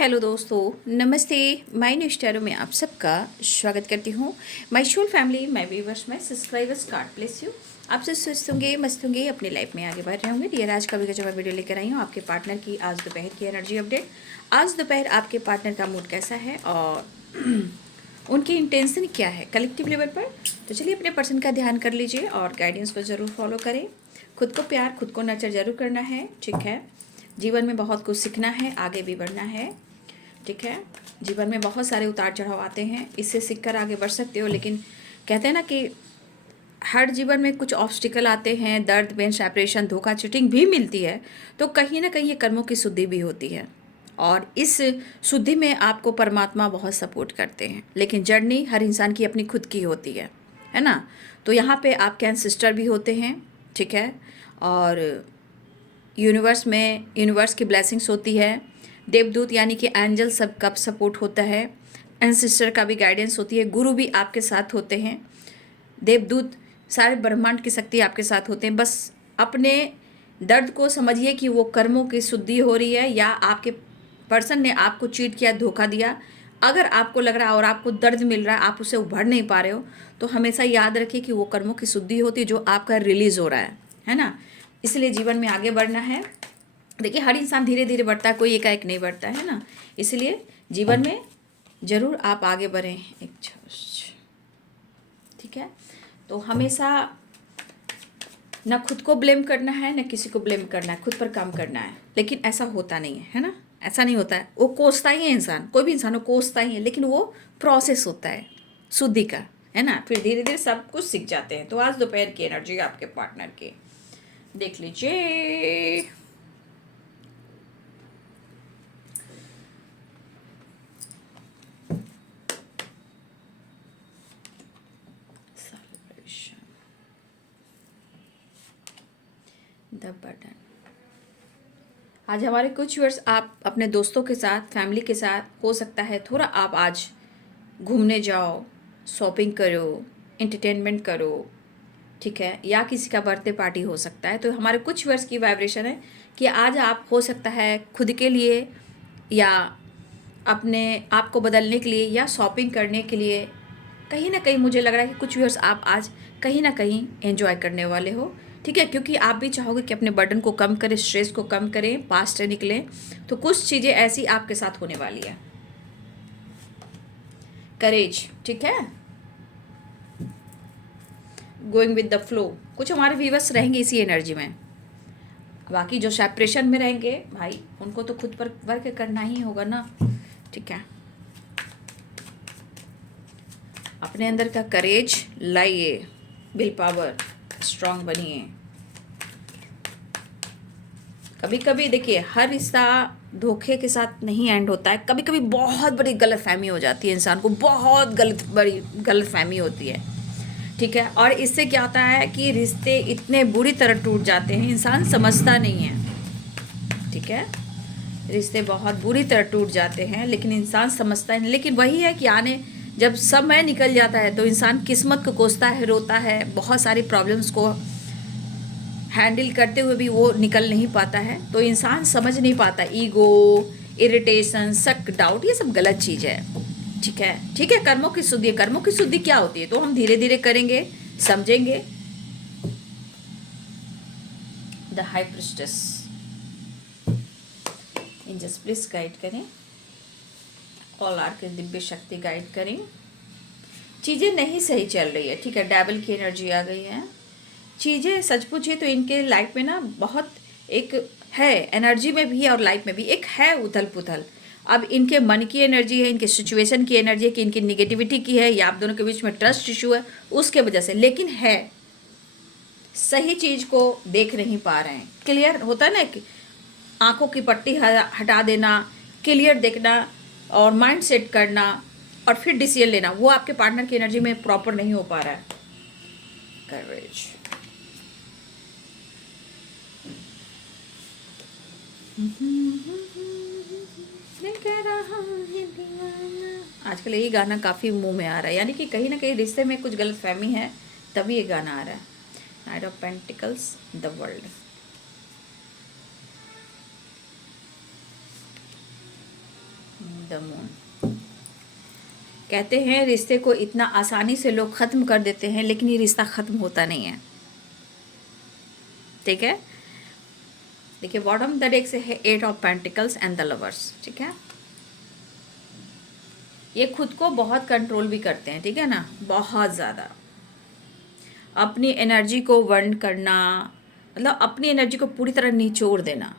Hello दोस्तों, नमस्ते। My new स्टारों में आप सबका स्वागत करती हूँ। My whole family, my viewers, my subscribers, God bless you. आप सब स्वस्थ होंगे, मस्त होंगे, अपनी लाइफ में आगे बढ़ रहे होंगे। डियर, आज का जो मैं वीडियो लेकर आई हूँ आपके पार्टनर की आज दोपहर की एनर्जी अपडेट। आज दोपहर आपके पार्टनर का मूड कैसा है और उनकी इंटेंशन क्या है कलेक्टिव लेवल पर। तो चलिए अपने पर्सन का ध्यान कर लीजिए और गाइडेंस को ज़रूर फॉलो करें। खुद को प्यार, खुद को नर्चर जरूर करना है, ठीक है। जीवन में बहुत कुछ सीखना है, आगे भी बढ़ना है, ठीक है। जीवन में बहुत सारे उतार चढ़ाव आते हैं, इससे सीखकर आगे बढ़ सकते हो। लेकिन कहते हैं ना कि हर जीवन में कुछ ऑब्स्टिकल आते हैं, दर्द, पेन, सेपरेशन, धोखा, चीटिंग भी मिलती है। तो कहीं ना कहीं ये कर्मों की शुद्धि भी होती है और इस शुद्धि में आपको परमात्मा बहुत सपोर्ट करते हैं। लेकिन जर्नी हर इंसान की अपनी खुद की होती है ना। तो यहाँ पे आपके एंसेस्टर भी होते हैं, ठीक है। और यूनिवर्स की ब्लेसिंग्स होती है। देवदूत यानी कि एंजल सबका सपोर्ट होता है। एंसेस्टर का भी गाइडेंस होती है। गुरु भी आपके साथ होते हैं। देवदूत, सारे ब्रह्मांड की शक्ति आपके साथ होते हैं। बस अपने दर्द को समझिए कि वो कर्मों की शुद्धि हो रही है या आपके पर्सन ने आपको चीट किया, धोखा दिया। अगर आपको लग रहा है और आपको दर्द मिल रहा है, आप उससे उभर नहीं पा रहे हो, तो हमेशा याद रखिए कि वो कर्मों की शुद्धि होती है जो आपका रिलीज हो रहा है ना। इसलिए जीवन में आगे बढ़ना है। देखिए, हर इंसान धीरे धीरे बढ़ता है, कोई एकाएक नहीं बढ़ता है ना। इसलिए जीवन में ज़रूर आप आगे बढ़ें, ठीक है। तो हमेशा ना खुद को ब्लेम करना है, ना किसी को ब्लेम करना है, खुद पर काम करना है। लेकिन ऐसा होता नहीं है ना। ऐसा नहीं होता है। वो कोसता ही है इंसान, कोई भी इंसान वो कोसता ही है, लेकिन वो प्रोसेस होता है शुद्धि का, है ना। फिर धीरे धीरे सब कुछ सीख जाते हैं। तो आज दोपहर की एनर्जी आपके पार्टनर की देख लीजिए। The button. आज हमारे कुछ व्यूअर्स आप अपने दोस्तों के साथ, फैमिली के साथ, हो सकता है थोड़ा आप आज घूमने जाओ, शॉपिंग करो, एंटरटेनमेंट करो, ठीक है। या किसी का बर्थडे पार्टी हो सकता है। तो हमारे कुछ व्यूअर्स की वाइब्रेशन है कि आज आप हो सकता है खुद के लिए या अपने आप को बदलने के लिए या शॉपिंग करने के लिए, कहीं ना कहीं मुझे लग रहा है कि कुछ व्यूअर्स आप आज कहीं ना कहीं एंजॉय करने वाले हो, ठीक है। क्योंकि आप भी चाहोगे कि अपने बर्डन को कम करें, स्ट्रेस को कम करें, पास्ट से निकलें। तो कुछ चीज़ें ऐसी आपके साथ होने वाली है। करेज, ठीक है। Going with the flow. कुछ हमारे व्यूअर्स रहेंगे इसी एनर्जी में। बाकी जो सेपरेशन में रहेंगे भाई, उनको तो खुद पर वर्क करना ही होगा ना, ठीक है। अपने अंदर का करेज लाइए, विल पावर, स्ट्रांग बनिए। कभी कभी देखिए, हर रिश्ता धोखे के साथ नहीं एंड होता है। कभी कभी बहुत बड़ी गलतफहमी हो जाती है, इंसान को बहुत बड़ी गलतफहमी होती है, ठीक है। और इससे क्या होता है कि रिश्ते इतने बुरी तरह टूट जाते हैं, इंसान समझता नहीं है, ठीक है। रिश्ते बहुत बुरी तरह टूट जाते हैं लेकिन इंसान समझता नहीं। लेकिन वही है कि आने जब समय निकल जाता है तो इंसान किस्मत को कोसता है, रोता है, बहुत सारी प्रॉब्लम्स को हैंडल करते हुए भी वो निकल नहीं पाता है। तो इंसान समझ नहीं पाता। ईगो, इरिटेशन, शक, डाउट, ये सब गलत चीज़ है, ठीक है, ठीक है। कर्मों की शुद्धि, कर्मों की शुद्धि क्या होती है तो हम धीरे धीरे करेंगे, समझेंगे। The high priestess, angels please guide करें, ऑल आर के दिव्य शक्ति गाइड करें। चीज़ें नहीं सही चल रही है, ठीक है। डेविल की एनर्जी आ गई है। चीज़ें सच पूछिए तो इनके लाइफ में ना बहुत एक है, एनर्जी में भी है और लाइफ में भी एक है उथल पुथल। अब इनके मन की एनर्जी है, इनके सिचुएशन की एनर्जी है कि इनकी निगेटिविटी की है या आप दोनों के बीच में ट्रस्ट इशू है, उसके वजह से। लेकिन है, सही चीज़ को देख नहीं पा रहे हैं। क्लियर होता है ना कि आंखों की पट्टी हटा देना, क्लियर देखना और माइंड सेट करना और फिर डिसीजन लेना, वो आपके पार्टनर की एनर्जी में प्रॉपर नहीं हो पा रहा है। करेज, आजकल यही गाना काफ़ी मुंह में आ रहा है, यानी कि कहीं ना कहीं रिश्ते में कुछ गलतफहमी है, तभी ये गाना आ रहा है। Night of pentacles, the world. The moon. कहते हैं रिश्ते को इतना आसानी से लोग ख़त्म कर देते हैं, लेकिन ये रिश्ता ख़त्म होता नहीं है। ठीक है, देखिए बॉटम द डेक से है 8 of pentacles and the lovers. ठीक है, ये खुद को बहुत कंट्रोल भी करते हैं, ठीक है ना, बहुत ज़्यादा अपनी एनर्जी को बर्न करना, मतलब अपनी एनर्जी को पूरी तरह निचोड़ देना।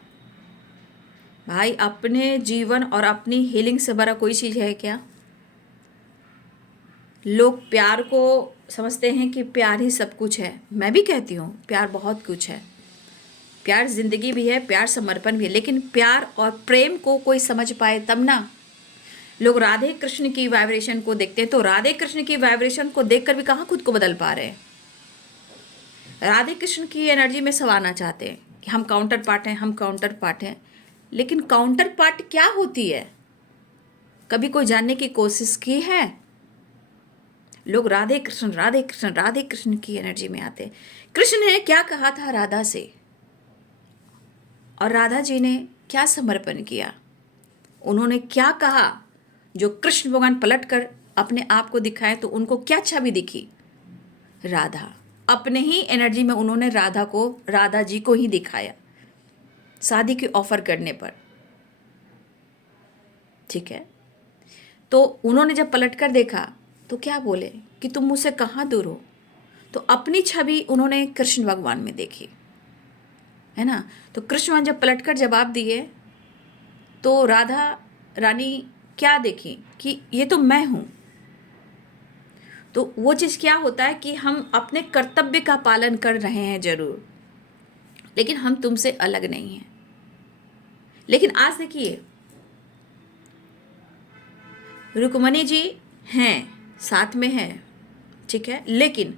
भाई अपने जीवन और अपनी हीलिंग से बड़ा कोई चीज़ है क्या? लोग प्यार को समझते हैं कि प्यार ही सब कुछ है। मैं भी कहती हूँ प्यार बहुत कुछ है, प्यार जिंदगी भी है, प्यार समर्पण भी है, लेकिन प्यार और प्रेम को कोई समझ पाए तब ना। लोग राधे कृष्ण की वाइब्रेशन को देखते हैं, तो राधे कृष्ण की वाइब्रेशन को देखकर भी कहाँ खुद को बदल पा रहे हैं। राधे कृष्ण की एनर्जी में सब आना चाहते हैं कि हम काउंटर पार्ट हैं, हम काउंटर पार्ट हैं, लेकिन काउंटर पार्ट क्या होती है कभी कोई जानने की कोशिश की है? लोग राधे कृष्ण राधे कृष्ण राधे कृष्ण की एनर्जी में आते हैं। कृष्ण ने क्या कहा था राधा से, और राधा जी ने क्या समर्पण किया, उन्होंने क्या कहा जो कृष्ण भगवान पलट कर अपने आप को दिखाए तो उनको क्या छवि दिखी? राधा। अपने ही एनर्जी में उन्होंने राधा जी को ही दिखाया शादी की ऑफर करने पर। ठीक है, तो उन्होंने जब पलट कर देखा तो क्या बोले कि तुम मुझसे कहाँ दूर हो, तो अपनी छवि उन्होंने कृष्ण भगवान में देखी, है ना। तो कृष्ण भगवान जब पलट कर जवाब दिए तो राधा रानी क्या देखी कि ये तो मैं हूँ। तो वो चीज़ क्या होता है कि हम अपने कर्तव्य का पालन कर रहे हैं जरूर, लेकिन हम तुमसे अलग नहीं हैं। लेकिन आज देखिए रुक्मणी जी हैं, साथ में हैं, ठीक है, लेकिन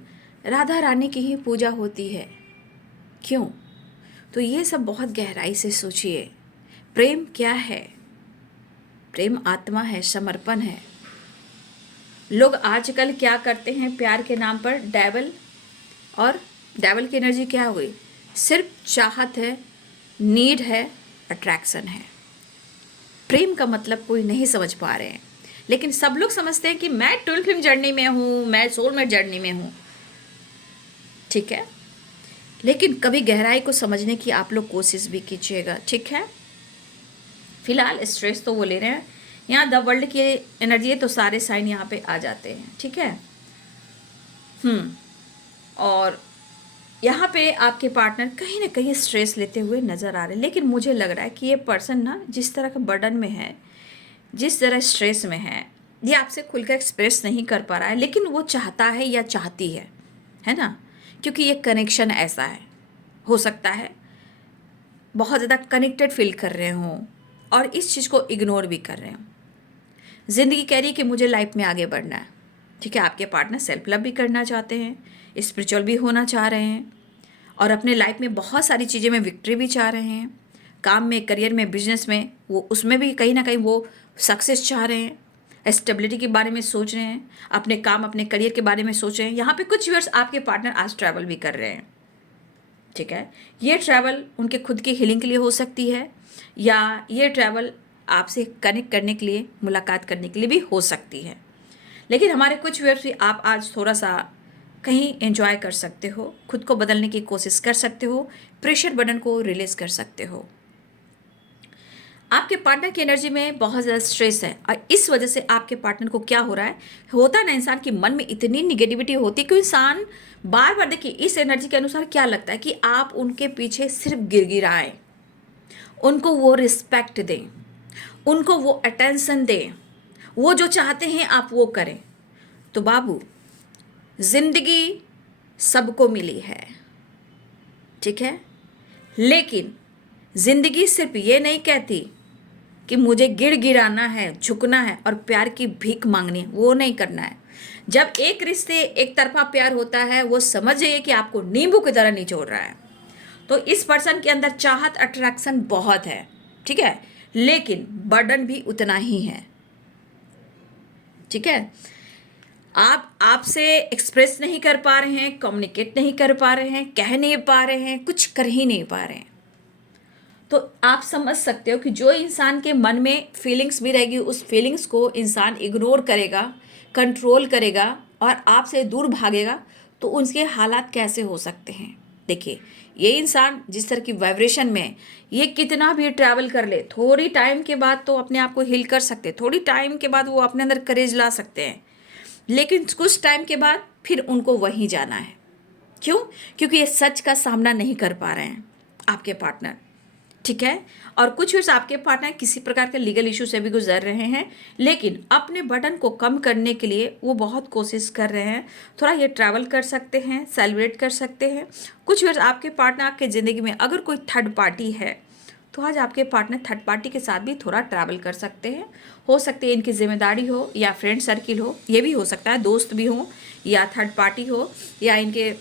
राधा रानी की ही पूजा होती है। क्यों? तो ये सब बहुत गहराई से सोचिए। प्रेम क्या है? प्रेम आत्मा है, समर्पण है। लोग आजकल क्या करते हैं प्यार के नाम पर? डेविल, और डेविल की एनर्जी क्या हो गई? सिर्फ चाहत है, नीड है, अट्रैक्शन है। प्रेम का मतलब कोई नहीं समझ पा रहे हैं, लेकिन सब लोग समझते हैं कि मैं ट्विन फ्लेम जर्नी में हूँ, मैं सोलमेट जर्नी में हूँ। ठीक है, लेकिन कभी गहराई को समझने की आप लोग कोशिश भी कीजिएगा। ठीक है, फिलहाल स्ट्रेस तो वो ले रहे हैं, यहाँ द वर्ल्ड की एनर्जी है तो सारे साइन यहाँ पे आ जाते हैं। ठीक है, और यहाँ पे आपके पार्टनर कहीं ना कहीं स्ट्रेस लेते हुए नज़र आ रहे हैं, लेकिन मुझे लग रहा है कि ये पर्सन ना जिस तरह का बर्डन में है, जिस तरह स्ट्रेस में है, ये आपसे खुलकर एक्सप्रेस नहीं कर पा रहा है, लेकिन वो चाहता है या चाहती है ना, क्योंकि ये कनेक्शन ऐसा है, हो सकता है बहुत ज़्यादा कनेक्टेड फील कर रहे हों और इस चीज़ को इग्नोर भी कर रहे हों। ज़िंदगी कह रही है कि मुझे लाइफ में आगे बढ़ना है। ठीक है, आपके पार्टनर सेल्फ लव भी करना चाहते हैं, स्पिरिचुअल भी होना चाह रहे हैं, और अपने लाइफ में बहुत सारी चीज़ें में विक्ट्री भी चाह रहे हैं। काम में, करियर में, बिजनेस में, वो उसमें भी कहीं ना कहीं वो सक्सेस चाह रहे हैं, स्टेबिलिटी के बारे में सोच रहे हैं, अपने काम अपने करियर के बारे में सोच रहे हैं। यहाँ पे कुछ व्यूअर्स आपके पार्टनर आज ट्रैवल भी कर रहे हैं। ठीक है, ये ट्रैवल उनके खुद की हीलिंग के लिए हो सकती है, या ये ट्रैवल आपसे कनेक्ट करने के लिए, मुलाकात करने के लिए भी हो सकती है। लेकिन हमारे कुछ व्यूअर्स भी आप आज थोड़ा सा कहीं एंजॉय कर सकते हो, खुद को बदलने की कोशिश कर सकते हो, प्रेशर बटन को रिलीज कर सकते हो। आपके पार्टनर की एनर्जी में बहुत ज़्यादा स्ट्रेस है, और इस वजह से आपके पार्टनर को क्या हो रहा है, होता है ना, इंसान के मन में इतनी निगेटिविटी होती है कि इंसान बार बार, देखिए इस एनर्जी के अनुसार क्या लगता है कि आप उनके पीछे सिर्फ गिड़गिड़ाएं, उनको वो रिस्पेक्ट दें, उनको वो अटेंशन दें, वो जो चाहते हैं आप वो करें। तो बाबू, जिंदगी सबको मिली है, ठीक है, लेकिन जिंदगी सिर्फ ये नहीं कहती कि मुझे गिड़गिड़ाना है, झुकना है और प्यार की भीख मांगनी है, वो नहीं करना है। जब एक रिश्ते एक तरफा प्यार होता है, वो समझ जाइए कि आपको नींबू की तरह निचोड़ रहा है। तो इस पर्सन के अंदर चाहत, अट्रैक्शन बहुत है, ठीक है, लेकिन बर्डन भी उतना ही है। ठीक है, आप आपसे एक्सप्रेस नहीं कर पा रहे हैं, कम्युनिकेट नहीं कर पा रहे हैं, कह नहीं पा रहे हैं, कुछ कर ही नहीं पा रहे हैं। तो आप समझ सकते हो कि जो इंसान के मन में फीलिंग्स भी रहेगी, उस फीलिंग्स को इंसान इग्नोर करेगा, कंट्रोल करेगा और आपसे दूर भागेगा, तो उनके हालात कैसे हो सकते हैं। देखिए, ये इंसान जिस तरह की वाइब्रेशन में है, ये कितना भी ट्रैवल कर ले, थोड़ी टाइम के बाद तो अपने आप को हील कर सकते हैं, थोड़ी टाइम के बाद वो अपने अंदर करेज ला सकते हैं, लेकिन कुछ टाइम के बाद फिर उनको वहीं जाना है। क्यों? क्योंकि ये सच का सामना नहीं कर पा रहे हैं आपके पार्टनर, ठीक है। और कुछ वर्ष आपके पार्टनर किसी प्रकार के लीगल इशू से भी गुजर रहे हैं, लेकिन अपने बर्डन को कम करने के लिए वो बहुत कोशिश कर रहे हैं। थोड़ा ये ट्रैवल कर सकते हैं, सेलिब्रेट कर सकते हैं। कुछ वर्ष आपके पार्टनर आपके ज़िंदगी में अगर कोई थर्ड पार्टी है, तो आज आपके पार्टनर थर्ड पार्टी के साथ भी थोड़ा ट्रैवल कर सकते हैं। हो सकती है इनकी जिम्मेदारी हो या फ्रेंड सर्किल हो, ये भी हो सकता है, दोस्त भी हो या थर्ड पार्टी हो या इनके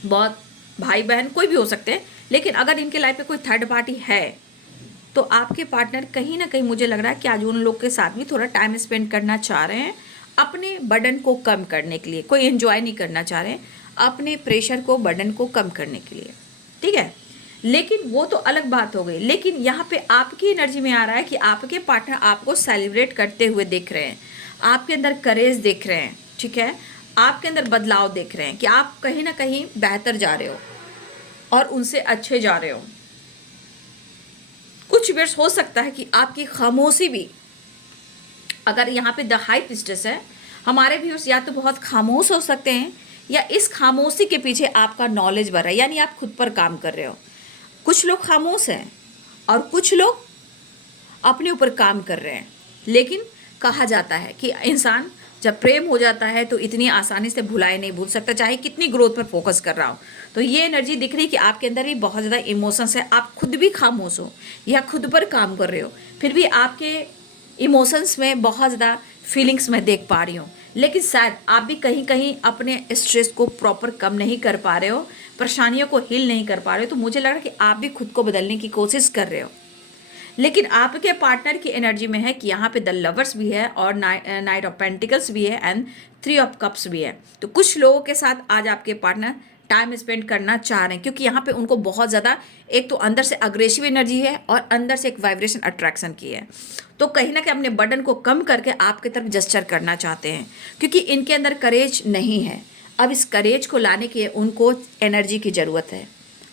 बहुत भाई बहन कोई भी हो सकते हैं। लेकिन अगर इनके लाइफ में कोई थर्ड पार्टी है, तो आपके पार्टनर कहीं ना कहीं मुझे लग रहा है कि आज उन लोग के साथ भी थोड़ा टाइम स्पेंड करना चाह रहे हैं, अपने बर्डन को कम करने के लिए। कोई एंजॉय नहीं करना चाह रहे हैं, अपने प्रेशर को, बर्डन को कम करने के लिए, ठीक है। लेकिन वो तो अलग बात हो गई। लेकिन यहाँ पे आपकी एनर्जी में आ रहा है कि आपके पार्टनर आपको सेलिब्रेट करते हुए देख रहे हैं, आपके अंदर करेज देख रहे हैं, ठीक है, आपके अंदर बदलाव देख रहे हैं कि आप कहीं ना कहीं बेहतर जा रहे हो और उनसे अच्छे जा रहे हो। कुछ वर्ष हो सकता है कि आपकी खामोशी भी, अगर यहाँ पे द हाई प्रिस्टेस है, हमारे व्यूअर्स या तो बहुत खामोश हो सकते हैं या इस खामोशी के पीछे आपका नॉलेज बढ़ रहा है, यानी आप खुद पर काम कर रहे हो। कुछ लोग खामोश हैं और कुछ लोग अपने ऊपर काम कर रहे हैं। लेकिन कहा जाता है कि इंसान जब प्रेम हो जाता है तो इतनी आसानी से भुलाए नहीं भूल सकता, चाहे कितनी ग्रोथ पर फोकस कर रहा हो। तो ये एनर्जी दिख रही है कि आपके अंदर भी बहुत ज़्यादा इमोशंस है, आप खुद भी खामोश हो या खुद पर काम कर रहे हो, फिर भी आपके इमोशंस में बहुत ज़्यादा फीलिंग्स मैं देख पा रही हूँ। लेकिन शायद आप भी कहीं कहीं अपने स्ट्रेस को प्रॉपर कम नहीं कर पा रहे हो, परेशानियों को हील नहीं कर पा रहे हो। तो मुझे लग रहा है कि आप भी खुद को बदलने की कोशिश कर रहे हो। लेकिन आपके पार्टनर की एनर्जी में है कि यहाँ पे द लवर्स भी है और नाइट ऑफ पेंटिकल्स भी है एंड थ्री ऑफ कप्स भी है। तो कुछ लोगों के साथ आज आपके पार्टनर टाइम स्पेंड करना चाह रहे हैं, क्योंकि यहाँ पे उनको बहुत ज़्यादा एक तो अंदर से अग्रेसिव एनर्जी है और अंदर से एक वाइब्रेशन अट्रैक्शन की है। तो कहीं ना कहीं अपने बर्डन को कम करके आपकी तरफ जस्चर करना चाहते हैं, क्योंकि इनके अंदर करेज नहीं है। अब इस करेज को लाने के उनको एनर्जी की ज़रूरत है,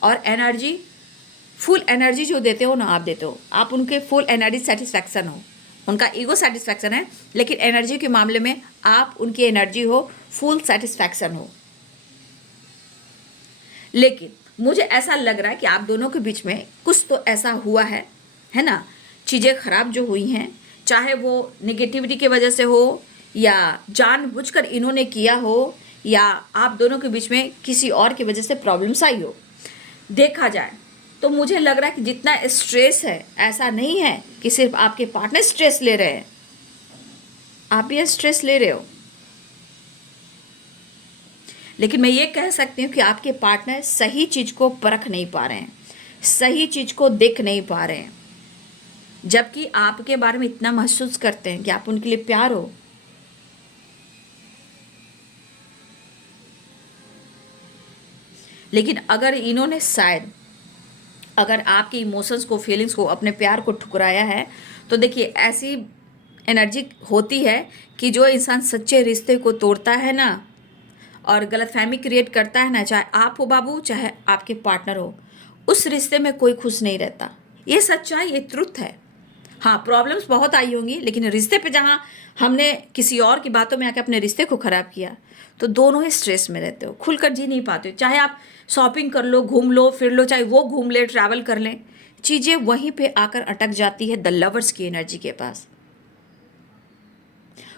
और एनर्जी, फुल एनर्जी जो देते हो ना, आप देते हो, आप उनके फुल एनर्जी सेटिस्फैक्शन हो। उनका ईगो सेटिस्फैक्शन है, लेकिन एनर्जी के मामले में आप उनकी एनर्जी हो, फुल सेटिस्फैक्शन हो। लेकिन मुझे ऐसा लग रहा है कि आप दोनों के बीच में कुछ तो ऐसा हुआ है ना, चीज़ें खराब जो हुई हैं, चाहे वो नेगेटिविटी की वजह से हो या जानबूझकर इन्होंने किया हो या आप दोनों के बीच में किसी और की वजह से प्रॉब्लम्स आई हो। देखा जाए तो मुझे लग रहा है कि जितना स्ट्रेस है, ऐसा नहीं है कि सिर्फ आपके पार्टनर स्ट्रेस ले रहे हैं, आप भी स्ट्रेस ले रहे हो। लेकिन मैं ये कह सकती हूँ कि आपके पार्टनर सही चीज़ को परख नहीं पा रहे हैं, सही चीज़ को देख नहीं पा रहे हैं, जबकि आपके बारे में इतना महसूस करते हैं कि आप उनके लिए प्यार हो। लेकिन अगर इन्होंने शायद अगर आपके इमोशंस को, फीलिंग्स को, अपने प्यार को ठुकराया है, तो देखिए ऐसी एनर्जी होती है कि जो इंसान सच्चे रिश्ते को तोड़ता है ना और गलतफहमी क्रिएट करता है ना, चाहे आप हो बाबू, चाहे आपके पार्टनर हो, उस रिश्ते में कोई खुश नहीं रहता। ये सच्चाई, ये ट्रुथ है। हाँ, प्रॉब्लम्स बहुत आई होंगी, लेकिन रिश्ते पे जहाँ हमने किसी और की बातों में आके अपने रिश्ते को ख़राब किया, तो दोनों ही स्ट्रेस में रहते हो, खुलकर जी नहीं पाते हो। चाहे आप शॉपिंग कर लो, घूम लो, फिर लो, चाहे वो घूम ले, ट्रैवल कर लें, चीज़ें वहीं पे आकर अटक जाती है द लवर्स की एनर्जी के पास।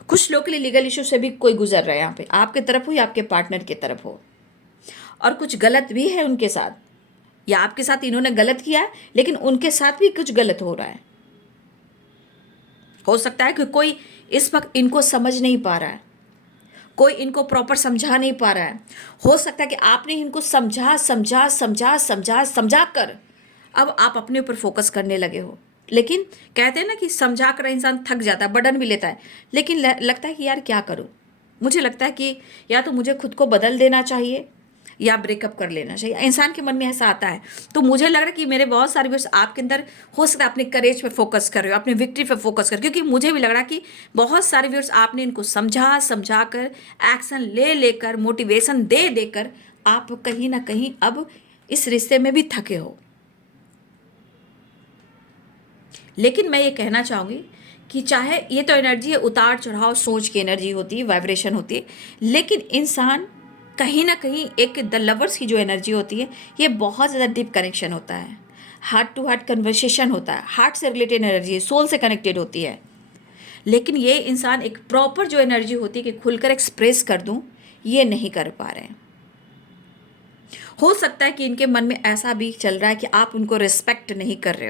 कुछ लोग के लिए लीगल इशू से भी कोई गुजर रहा है, यहाँ पे आपके तरफ हो या आपके पार्टनर की तरफ हो, और कुछ गलत भी है उनके साथ, या आपके साथ इन्होंने गलत किया है लेकिन उनके साथ भी कुछ गलत हो रहा है। हो सकता है कि कोई इस वक्त इनको समझ नहीं पा रहा है, कोई इनको प्रॉपर समझा नहीं पा रहा है। हो सकता है कि आपने इनको समझा समझा समझा समझा समझा कर अब आप अपने ऊपर फोकस करने लगे हो। लेकिन कहते हैं ना कि समझा कर इंसान थक जाता है, बर्डन भी लेता है, लेकिन लगता है कि यार क्या करूं। मुझे लगता है कि या तो मुझे खुद को बदल देना चाहिए या ब्रेकअप कर लेना चाहिए, इंसान के मन में ऐसा आता है। तो मुझे लग रहा है कि मेरे बहुत सारे व्यूअर्स आपके अंदर हो सकता है अपने करेज पे फोकस कर रहे हो, अपने विक्ट्री पे फोकस कर, क्योंकि मुझे भी लग रहा है कि बहुत सारे व्यूअर्स आपने इनको समझा कर एक्शन लेकर मोटिवेशन देकर आप कहीं ना कहीं अब इस रिश्ते में भी थके हो। लेकिन मैं ये कहना चाहूँगी कि चाहे ये तो एनर्जी है, उतार चढ़ाव सोच की एनर्जी होती है, वाइब्रेशन होती है, लेकिन इंसान कहीं ना कहीं एक द लवर्स की जो एनर्जी होती है, ये बहुत ज़्यादा डीप कनेक्शन होता है, हार्ट टू हार्ट कन्वर्सेशन होता है, हार्ट से रिलेटेड एनर्जी है, सोल से कनेक्टेड होती है। लेकिन ये इंसान एक प्रॉपर जो एनर्जी होती है कि खुलकर एक्सप्रेस कर दूं, ये नहीं कर पा रहे हैं। हो सकता है कि इनके मन में ऐसा भी चल रहा है कि आप उनको रिस्पेक्ट नहीं कर रहे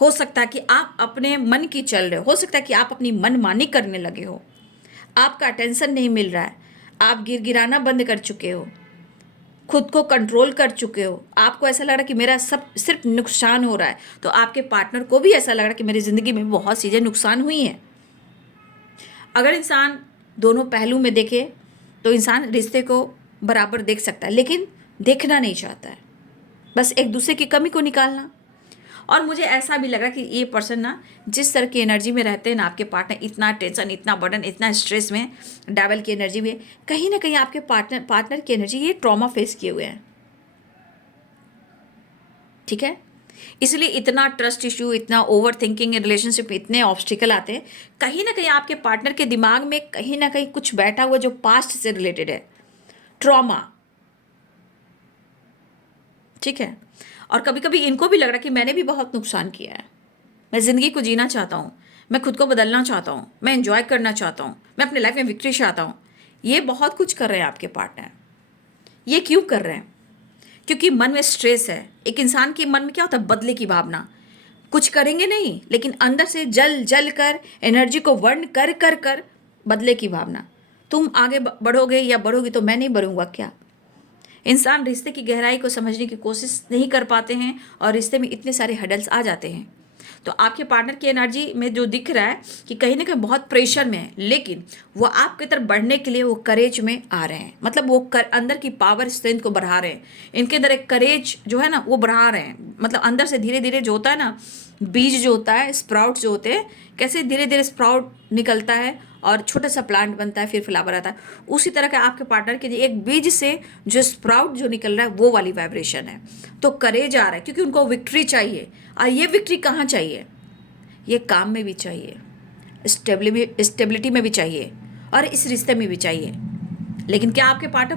हो सकता है कि आप अपने मन की चल रहे हो सकता है कि आप अपनी मनमानी करने लगे हो, आपका अटेंशन नहीं मिल रहा है, आप गिड़गिड़ाना बंद कर चुके हो, खुद को कंट्रोल कर चुके हो, आपको ऐसा लग रहा है कि मेरा सब सिर्फ नुकसान हो रहा है, तो आपके पार्टनर को भी ऐसा लग रहा है कि मेरी ज़िंदगी में बहुत चीज़ें नुकसान हुई हैं। अगर इंसान दोनों पहलू में देखे तो इंसान रिश्ते को बराबर देख सकता है, लेकिन देखना नहीं चाहता है, बस एक दूसरे की कमी को निकालना। और मुझे ऐसा भी लग रहा है कि ये पर्सन ना जिस तरह की एनर्जी में रहते हैं ना, आपके पार्टनर इतना टेंशन, इतना बर्डन, इतना स्ट्रेस में, डेवल की एनर्जी में, कहीं ना कहीं आपके पार्टनर की एनर्जी ये ट्रॉमा फेस किए हुए हैं। ठीक है, इसलिए इतना ट्रस्ट इशू, इतना ओवर थिंकिंग रिलेशनशिप में इतने ऑब्स्टिकल आते हैं। कहीं ना कहीं आपके पार्टनर के दिमाग में कहीं ना कहीं कुछ बैठा हुआ जो पास्ट से रिलेटेड है, ट्रॉमा। ठीक है, और कभी कभी इनको भी लग रहा है कि मैंने भी बहुत नुकसान किया है, मैं ज़िंदगी को जीना चाहता हूँ, मैं खुद को बदलना चाहता हूँ, मैं एंजॉय करना चाहता हूँ, मैं अपने लाइफ में विक्ट्री चाहता हूँ। ये बहुत कुछ कर रहे हैं आपके पार्टनर। ये क्यों कर रहे हैं? क्योंकि मन में स्ट्रेस है। एक इंसान के मन में क्या होता है? बदले की भावना। कुछ करेंगे नहीं, लेकिन अंदर से जल कर एनर्जी को वर्न कर बदले की भावना। तुम आगे बढ़ोगे या बढ़ोगी तो मैं नहीं बढ़ूंगा क्या? इंसान रिश्ते की गहराई को समझने की कोशिश नहीं कर पाते हैं और रिश्ते में इतने सारे हडल्स आ जाते हैं। तो आपके पार्टनर की एनर्जी में जो दिख रहा है कि कहीं ना कहीं बहुत प्रेशर में है, लेकिन वो आपकी तरफ बढ़ने के लिए वो करेज में आ रहे हैं, मतलब वो अंदर की पावर स्ट्रेंथ को बढ़ा रहे हैं। इनके अंदर एक करेज जो है ना वो बढ़ा रहे हैं, मतलब अंदर से धीरे धीरे जो होता है ना, बीज जो होता है, स्प्राउट जो होते हैं, कैसे धीरे धीरे स्प्राउट निकलता है और छोटा सा प्लांट बनता है, फिर फ्लावर आता है। उसी तरह का आपके पार्टनर के लिए एक बीज से जो स्प्राउट जो निकल रहा है वो वाली वाइब्रेशन है। तो करेज आ रहा है क्योंकि उनको विक्ट्री चाहिए। और ये विक्ट्री कहाँ चाहिए? ये काम में भी चाहिए, स्टेबिलिटी में भी चाहिए और इस रिश्ते में भी चाहिए। लेकिन क्या आपके पार्टनर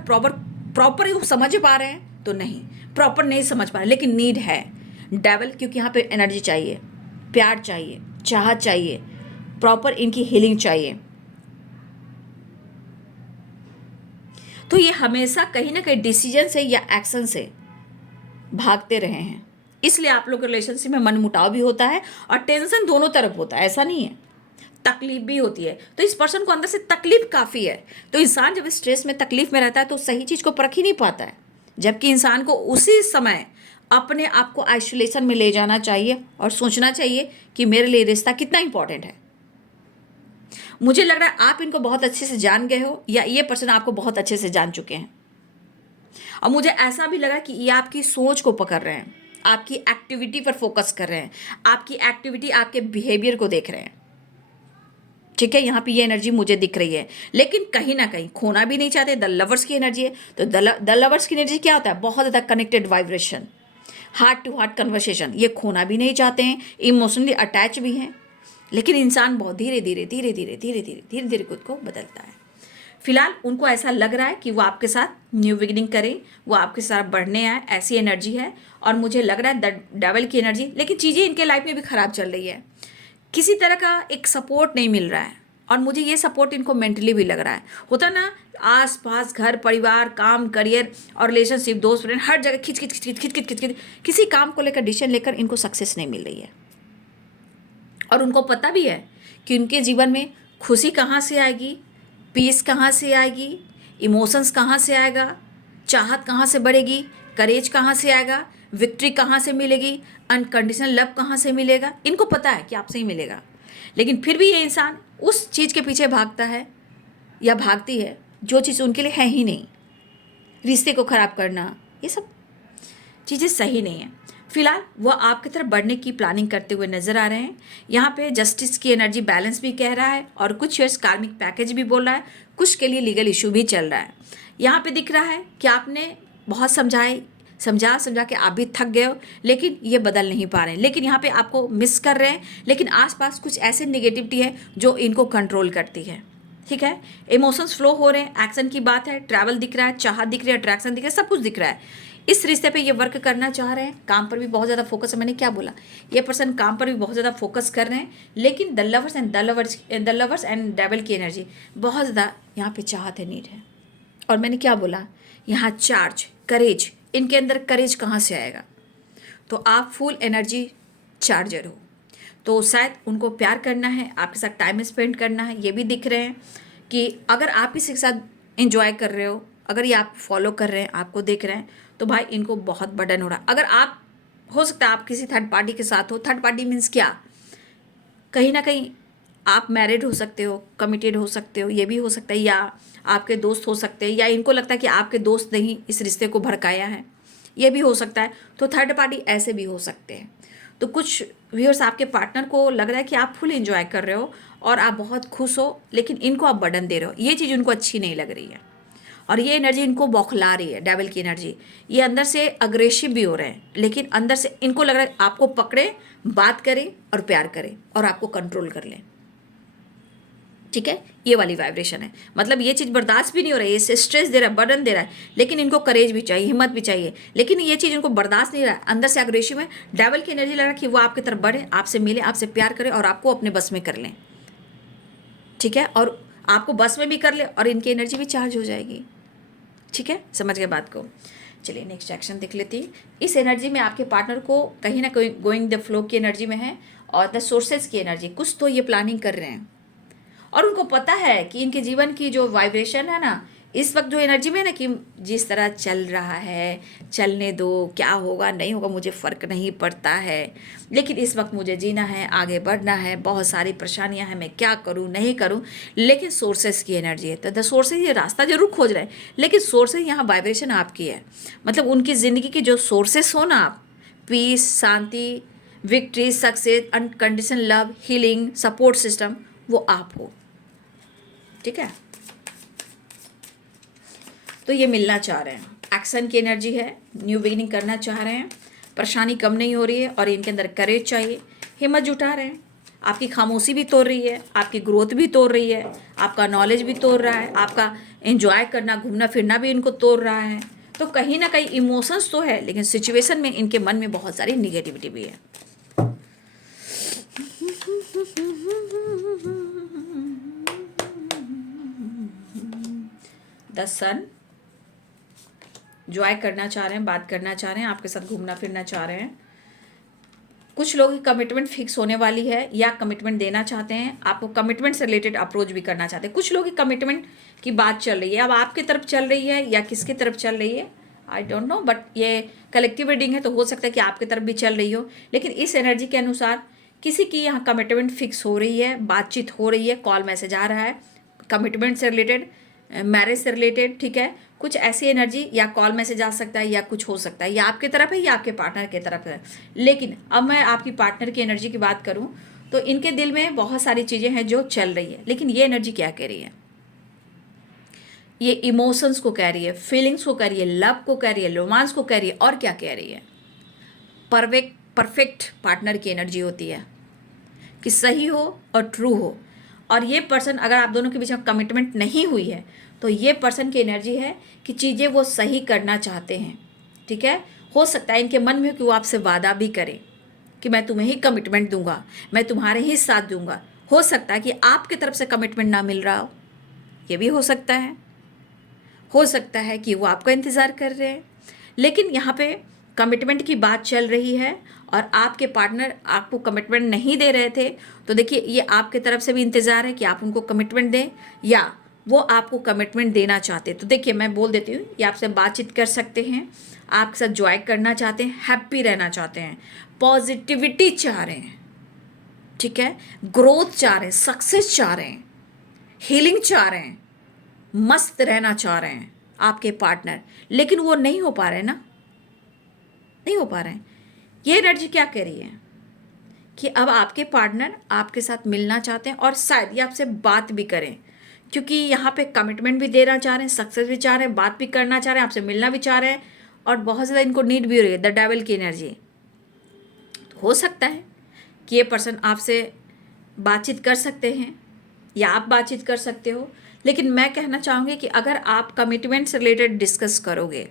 प्रॉपर समझ पा रहे हैं? तो नहीं, प्रॉपर नहीं समझ पा रहे, लेकिन नीड है डेवल, क्योंकि यहाँ पे एनर्जी चाहिए, प्यार चाहिए, चाहत चाहिए, प्रॉपर इनकी हीलिंग चाहिए। तो ये हमेशा कहीं ना कहीं डिसीजन से या एक्शन से भागते रहे हैं, इसलिए आप लोग के रिलेशनशिप में मनमुटाव भी होता है और टेंशन दोनों तरफ होता है, ऐसा नहीं है, तकलीफ भी होती है। तो इस पर्सन को अंदर से तकलीफ काफ़ी है। तो इंसान जब स्ट्रेस में तकलीफ में रहता है तो सही चीज़ को परख ही नहीं पाता है, जबकि इंसान को उसी समय अपने आप को आइसोलेशन में ले जाना चाहिए और सोचना चाहिए कि मेरे लिए रिश्ता कितना इंपॉर्टेंट है। मुझे लग रहा है आप इनको बहुत अच्छे से जान गए हो या ये पर्सन आपको बहुत अच्छे से जान चुके हैं। और मुझे ऐसा भी लगा कि ये आपकी सोच को पकड़ रहे हैं, आपकी एक्टिविटी पर फोकस कर रहे हैं, आपकी एक्टिविटी, आपके बिहेवियर को देख रहे हैं। ठीक है, यहाँ पे ये एनर्जी मुझे दिख रही है, लेकिन कहीं ना कहीं खोना भी नहीं चाहते। द लवर्स की एनर्जी है, तो द लवर्स की एनर्जी क्या होता है? बहुत ज़्यादा connected vibration, heart to heart conversation. ये खोना भी नहीं चाहते हैं, इमोशनली अटैच भी हैं, लेकिन इंसान बहुत धीरे धीरे खुद को बदलता है। फिलहाल उनको ऐसा लग रहा है कि वो आपके साथ न्यू बिगिनिंग करें, वो आपके साथ बढ़ने आए, ऐसी एनर्जी है। और मुझे लग रहा है द डेविल की एनर्जी, लेकिन चीज़ें इनके लाइफ में भी ख़राब चल रही है, किसी तरह का एक सपोर्ट नहीं मिल रहा है। और मुझे ये सपोर्ट इनको मेंटली भी लग रहा है। होता ना, आस पास घर परिवार, काम, करियर और रिलेशनशिप, दोस्त फ्रेंड, हर जगह खिच खिच खिच खिच खिच खिच खिच, किसी काम को लेकर, डिसीजन लेकर इनको सक्सेस नहीं मिल रही है। और उनको पता भी है कि उनके जीवन में खुशी कहाँ से आएगी, पीस कहाँ से आएगी, इमोशंस कहाँ से आएगा, चाहत कहाँ से बढ़ेगी, करेज कहाँ से आएगा, विक्ट्री कहाँ से मिलेगी, अनकंडीशनल लव कहाँ से मिलेगा। इनको पता है कि आपसे ही मिलेगा, लेकिन फिर भी ये इंसान उस चीज़ के पीछे भागता है या भागती है जो चीज़ उनके लिए है ही नहीं। रिश्ते को ख़राब करना, ये सब चीज़ें सही नहीं है। फिलहाल वो आपकी तरफ बढ़ने की प्लानिंग करते हुए नजर आ रहे हैं। यहाँ पे जस्टिस की एनर्जी बैलेंस भी कह रहा है और कुछ इयर्स कार्मिक पैकेज भी बोल रहा है, कुछ के लिए लीगल इशू भी चल रहा है। यहाँ पे दिख रहा है कि आपने बहुत समझा समझा के आप भी थक गए हो, लेकिन ये बदल नहीं पा रहे हैं। लेकिन यहाँ पे आपको मिस कर रहे हैं, लेकिन आसपास कुछ ऐसे निगेटिविटी है जो इनको कंट्रोल करती है। ठीक है, इमोशंस फ्लो हो रहे हैं, एक्शन की बात है, ट्रैवल दिख रहा है, चाहत दिख रही है, अट्रैक्शन दिख रहा है, सब कुछ दिख रहा है। इस रिश्ते पे ये वर्क करना चाह रहे हैं, काम पर भी बहुत ज़्यादा फोकस है। मैंने क्या बोला, ये पर्सन काम पर भी बहुत ज़्यादा फोकस कर रहे हैं, लेकिन द लवर्स एंड डेविल की एनर्जी बहुत ज़्यादा यहाँ पे चाहत है, नीड है। और मैंने क्या बोला, यहाँ चार्ज, करेज, इनके अंदर करेज कहाँ से आएगा? तो आप फुल एनर्जी चार्जर हो, तो शायद उनको प्यार करना है, आपके साथ टाइम स्पेंड करना है। ये भी दिख रहे हैं कि अगर आप किसी के साथ एंजॉय कर रहे हो, अगर ये आप फॉलो कर रहे हैं, आपको देख रहे हैं, तो भाई इनको बहुत बर्डन हो रहा है। अगर आप, हो सकता है आप किसी थर्ड पार्टी के साथ हो, थर्ड पार्टी मीन्स क्या, कहीं ना कहीं आप मैरिड हो सकते हो, कमिटेड हो सकते हो, ये भी हो सकता है, या आपके दोस्त हो सकते हैं, या इनको लगता है कि आपके दोस्त ने ही इस रिश्ते को भड़काया है, ये भी हो सकता है। तो थर्ड पार्टी ऐसे भी हो सकते हैं। तो कुछ व्यूअर्स, आपके पार्टनर को लग रहा है कि आप फुल एंजॉय कर रहे हो और आप बहुत खुश हो, लेकिन इनको आप बर्डन दे रहे हो, ये चीज़ उनको अच्छी नहीं लग रही है। और ये एनर्जी इनको बौखला रही है, डेविल की एनर्जी। ये अंदर से अग्रेसिव भी हो रहे हैं, लेकिन अंदर से इनको लग रहा है आपको पकड़े, बात करें और प्यार करें और आपको कंट्रोल कर लें। ठीक है, ये वाली वाइब्रेशन है। मतलब ये चीज़ बर्दाश्त भी नहीं हो रही है, इससे स्ट्रेस दे रहा है, बर्डन दे रहा है, लेकिन इनको करेज भी चाहिए, हिम्मत भी चाहिए, लेकिन ये चीज़ इनको बर्दाश्त नहीं रहा है, अंदर से अग्रेसिव है। डेविल की एनर्जी लग रहा है कि वो आपकी तरफ बढ़े, आपसे मिले, आपसे प्यार करे और आपको अपने बस में कर लें। ठीक है, और आपको बस में भी कर ले और इनकी एनर्जी भी चार्ज हो जाएगी। ठीक है, समझ गए बात को। चलिए नेक्स्ट एक्शन देख लेती है। इस एनर्जी में आपके पार्टनर को कहीं ना कहीं गोइंग द फ्लो की एनर्जी में है और द सोर्सेज की एनर्जी, कुछ तो ये प्लानिंग कर रहे हैं और उनको पता है कि इनके जीवन की जो वाइब्रेशन है ना, इस वक्त जो एनर्जी में है ना, कि जिस तरह चल रहा है चलने दो, क्या होगा नहीं होगा मुझे फ़र्क नहीं पड़ता है, लेकिन इस वक्त मुझे जीना है, आगे बढ़ना है, बहुत सारी परेशानियां हैं, मैं क्या करूं नहीं करूं। लेकिन सोर्सेस की एनर्जी है, तो द सोर्सेज ये रास्ता जरूर खोज रहे हैं, लेकिन सोर्सेज यहाँ वाइब्रेशन आपकी है। मतलब उनकी ज़िंदगी की जो सोर्सेस हो ना आप, पीस, शांति, victory, success, unconditional love, healing, support system, वो आप हो। ठीक है, तो ये मिलना चाह रहे हैं, एक्शन की एनर्जी है, न्यू बिगिनिंग करना चाह रहे हैं, परेशानी कम नहीं हो रही है और इनके अंदर करेज चाहिए, हिम्मत जुटा रहे हैं। आपकी खामोशी भी तोड़ रही है, आपकी ग्रोथ भी तोड़ रही है, आपका नॉलेज भी तोड़ रहा है, आपका एंजॉय करना, घूमना फिरना भी इनको तोड़ रहा है। तो कहीं ना कहीं इमोशंस तो है, लेकिन सिचुएशन में इनके मन में बहुत सारी निगेटिविटी भी है। द सन एंजॉय करना चाह रहे हैं, बात करना चाह रहे हैं, आपके साथ घूमना फिरना चाह रहे हैं। कुछ लोग की कमिटमेंट फिक्स होने वाली है या कमिटमेंट देना चाहते हैं, आपको कमिटमेंट से रिलेटेड अप्रोच भी करना चाहते हैं। कुछ लोग की कमिटमेंट की बात चल रही है, अब आपकी तरफ चल रही है या किसकी तरफ चल रही है आई डोंट नो, बट ये कलेक्टिव रीडिंग है तो हो सकता है कि आपकी तरफ भी चल रही हो। लेकिन इस एनर्जी के अनुसार किसी की यहाँ कमिटमेंट फिक्स हो रही है, बातचीत हो रही है, कॉल मैसेज आ रहा है कमिटमेंट से रिलेटेड, मैरिज से रिलेटेड। ठीक है, कुछ ऐसी एनर्जी या कॉल मैसेज आ सकता है या कुछ हो सकता है, या आपके तरफ है या आपके पार्टनर की तरफ है। लेकिन अब मैं आपकी पार्टनर की एनर्जी की बात करूं तो इनके दिल में बहुत सारी चीज़ें हैं जो चल रही है, लेकिन ये एनर्जी क्या कह रही है? ये इमोशंस को कह रही है, फीलिंग्स को कह रही है, लव को कह रही है, रोमांस को कह रही है, और क्या कह रही है? परफेक्ट पार्टनर की एनर्जी होती है कि सही हो और ट्रू हो। और ये पर्सन, अगर आप दोनों के बीच में कमिटमेंट नहीं हुई है तो ये पर्सन की एनर्जी है कि चीज़ें वो सही करना चाहते हैं। ठीक है, हो सकता है इनके मन में कि वो आपसे वादा भी करें कि मैं तुम्हें ही कमिटमेंट दूंगा, मैं तुम्हारे ही साथ दूंगा। हो सकता है कि आपकी तरफ से कमिटमेंट ना मिल रहा हो, ये भी हो सकता है। हो सकता है कि वो आपका इंतज़ार कर रहे हैं, लेकिन यहाँ पे कमिटमेंट की बात चल रही है और आपके पार्टनर आपको कमिटमेंट नहीं दे रहे थे। तो देखिए, ये आपके तरफ से भी इंतज़ार है कि आप उनको कमिटमेंट दें या वो आपको कमिटमेंट देना चाहते हैं। तो देखिए, मैं बोल देती हूँ, ये आपसे बातचीत कर सकते हैं, आपके साथ जॉय करना चाहते हैं, हैप्पी रहना चाहते हैं, पॉजिटिविटी चाह रहे हैं। ठीक है, ग्रोथ चाह रहे हैं, सक्सेस चाह रहे हैं, हीलिंग चाह रहे हैं, मस्त रहना चाह रहे हैं, आपके पार्टनर, लेकिन वो नहीं हो पा रहे ना, नहीं हो पा रहे हैं। ये एनर्जी क्या कह रही है कि अब आपके पार्टनर आपके साथ मिलना चाहते हैं और शायद ये आपसे बात भी करें, क्योंकि यहाँ पे कमिटमेंट भी देना चाह रहे हैं, सक्सेस भी चाह रहे हैं, बात भी करना चाह रहे हैं, आपसे मिलना भी चाह रहे हैं, और बहुत ज़्यादा इनको नीड भी हो रही है, द डेविल की एनर्जी। हो सकता है कि ये पर्सन आपसे बातचीत कर सकते हैं या आप बातचीत कर सकते हो, लेकिन मैं कहना चाहूँगी कि अगर आप कमिटमेंट से रिलेटेड डिस्कस करोगे,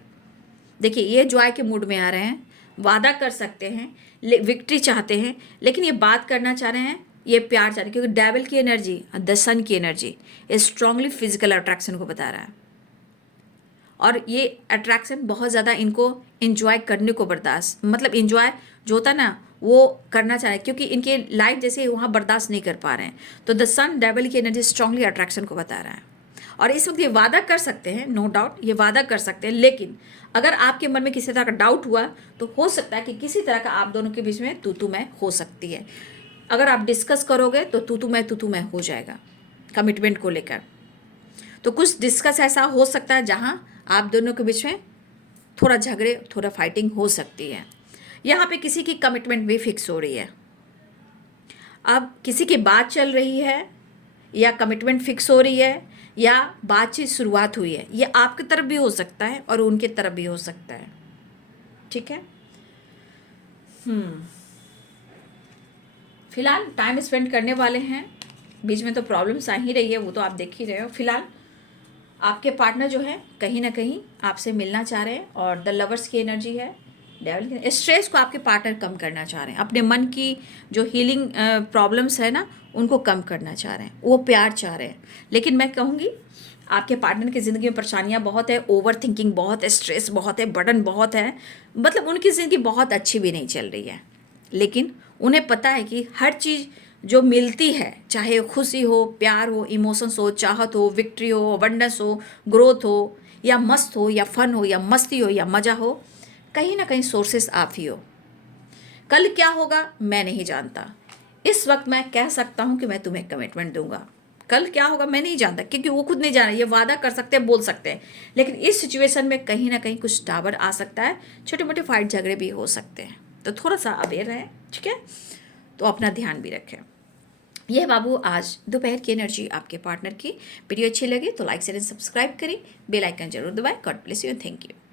देखिए ये जॉय के मूड में आ रहे हैं, वादा कर सकते हैं, विक्ट्री चाहते हैं, लेकिन ये बात करना चाह रहे हैं, ये प्यार चाह रहे हैं, क्योंकि डेविल की एनर्जी, द सन की एनर्जी, ये स्ट्रांगली फिजिकल अट्रैक्शन को बता रहा है, और ये अट्रैक्शन बहुत ज़्यादा इनको इन्जॉय करने को बर्दाश्त, मतलब इन्जॉय जो होता है ना वो करना चाह रहे हैं, क्योंकि इनके लाइफ जैसे वहाँ बर्दाश्त नहीं कर पा रहे हैं। तो द सन डेविल की एनर्जी स्ट्रांगली अट्रैक्शन को बता रहा है, और इस वक्त ये वादा कर सकते हैं, नो डाउट ये वादा कर सकते हैं, लेकिन अगर आपके मन में किसी तरह का डाउट हुआ तो हो सकता है कि किसी तरह का आप दोनों के बीच में तू मैं हो सकती है। अगर आप डिस्कस करोगे तो तू मैं हो जाएगा कमिटमेंट को लेकर। तो कुछ डिस्कस ऐसा हो सकता है जहाँ आप दोनों के बीच में थोड़ा झगड़े, थोड़ा फाइटिंग हो सकती है। यहाँ पे किसी की कमिटमेंट भी फिक्स हो रही है। अब किसी की बात चल रही है या कमिटमेंट फिक्स हो रही है या बातचीत शुरुआत हुई है, ये आपकी तरफ भी हो सकता है और उनके तरफ भी हो सकता है। ठीक है, फिलहाल टाइम स्पेंड करने वाले हैं, बीच में तो प्रॉब्लम्स आ ही रही है, वो तो आप देख ही रहे हो। फिलहाल आपके पार्टनर जो है कहीं ना कहीं आपसे मिलना चाह रहे हैं, और द लवर्स की एनर्जी है, डेविल की। स्ट्रेस को आपके पार्टनर कम करना चाह रहे हैं, अपने मन की जो हीलिंग प्रॉब्लम्स है ना उनको कम करना चाह रहे हैं, वो प्यार चाह रहे हैं। लेकिन मैं कहूँगी आपके पार्टनर की ज़िंदगी में परेशानियाँ बहुत है, ओवर थिंकिंग बहुत है, स्ट्रेस बहुत है, बर्डन बहुत है, मतलब उनकी ज़िंदगी बहुत अच्छी भी नहीं चल रही है। लेकिन उन्हें पता है कि हर चीज़ जो मिलती है, चाहे खुशी हो, प्यार हो, इमोशंस हो, चाहत हो, विक्ट्री हो, अबंडेंस हो, ग्रोथ हो, या मस्त हो, या फन हो, या मस्ती हो, या मज़ा हो, कहीं ना कहीं सोर्सेस आप ही हो। कल क्या होगा मैं नहीं जानता, इस वक्त मैं कह सकता हूँ कि मैं तुम्हें कमिटमेंट दूंगा। कल क्या होगा मैं नहीं जानता, क्योंकि वो खुद नहीं जाना। ये वादा कर सकते हैं, बोल सकते हैं, लेकिन इस सिचुएशन में कहीं ना कहीं कुछ टावर आ सकता है, छोटे मोटे फाइट झगड़े भी हो सकते हैं, तो थोड़ा सा अवेयर रहें। ठीक है, तो अपना ध्यान भी रखें। यह बाबू आज दोपहर की एनर्जी आपके पार्टनर की। वीडियो अच्छी लगे तो लाइक शेयर सब्सक्राइब करें, बेल आइकन जरूर दबाएं। God bless you, thank you.